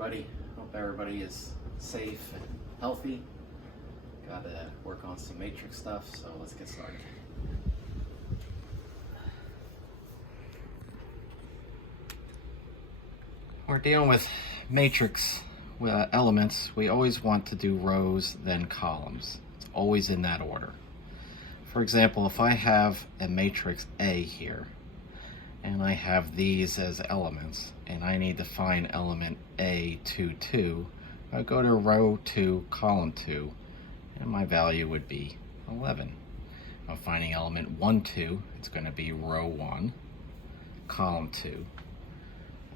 everybody. Hope everybody is safe and healthy. Got to work on some matrix stuff, so let's get started. We're dealing with matrix elements. We always want to do rows, then columns. It's always in that order. For example, if I have a matrix A here, and I have these as elements, and I need to find element A22, I go to row 2, column 2, and my value would be 11. If I'm finding element 1, 2, it's going to be row 1, column 2,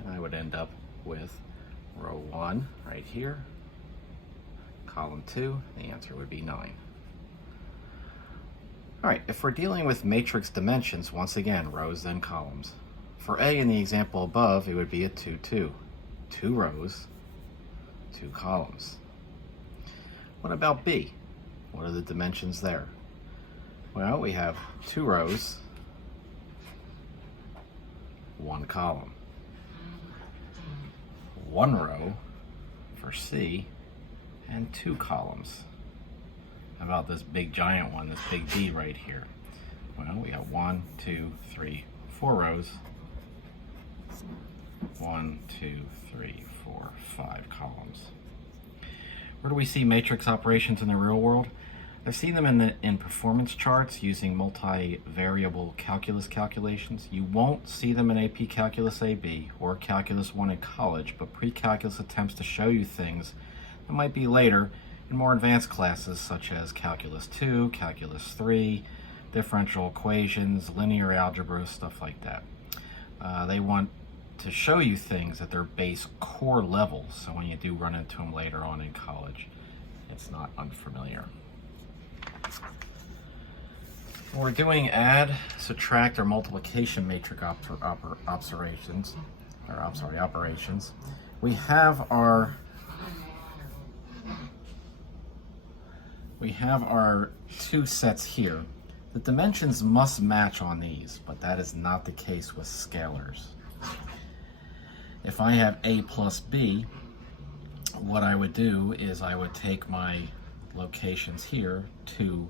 and I would end up with row 1 right here, column 2, the answer would be 9. Alright, if we're dealing with matrix dimensions, once again, rows then columns. For A in the example above, it would be a 2, 2. 2 rows, 2 columns. What about B? What are the dimensions there? Well, we have 2 rows, 1 column. 1 row for C, and 2 columns. How about this big giant one, this big D right here? Well, we have 1, 2, 3, 4 rows. 1, 2, 3, 4, 5 columns. Where do we see matrix operations in the real world? I've seen them in performance charts using multivariable calculus calculations. You won't see them in AP Calculus AB or Calculus 1 in college, but pre-calculus attempts to show you things that might be later in more advanced classes such as Calculus 2, Calculus 3, differential equations, linear algebra, stuff like that. They want to show you things at their base core level, so when you do run into them later on in college, it's not unfamiliar. When we're doing add, subtract, or multiplication matrix operations, we have our two sets here. The dimensions must match on these, but that is not the case with scalars. If I have A plus B, what I would do is I would take my locations here, 2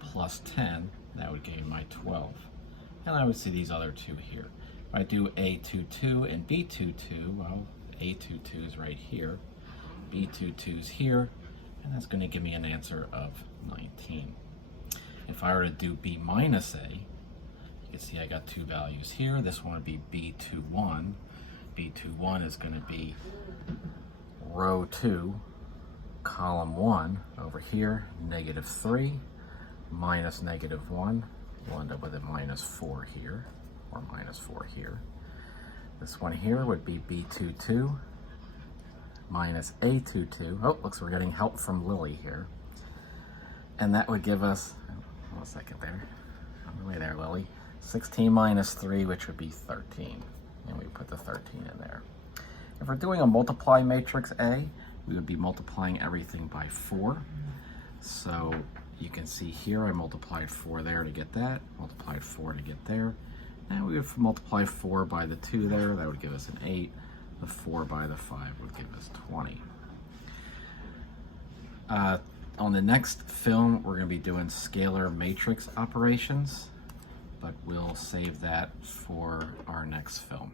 plus 10, that would give me my 12. And I would see these other two here. If I do A22 and B22, well, A22 is right here, B22 is here, and that's going to give me an answer of 19. If I were to do B minus A, you can see I got two values here. This one would be B21. B21 is going to be row 2, column 1 over here, -3, minus -1. We'll end up with a -4 here, or -4 here. This one here would be B22 minus A22. Oh, looks like we're getting help from Lily here. And that would give us, one second there, on the way there, Lily, 16 minus 3, which would be 13. And we put the 13 in there. If we're doing a multiply matrix A, we would be multiplying everything by 4. So you can see here I multiplied 4 there to get that, multiplied 4 to get there. And we would multiply 4 by the 2 there, that would give us an 8. The 4 by the 5 would give us 20. On the next film, we're going to be doing scalar matrix operations, but we'll save that for our next film.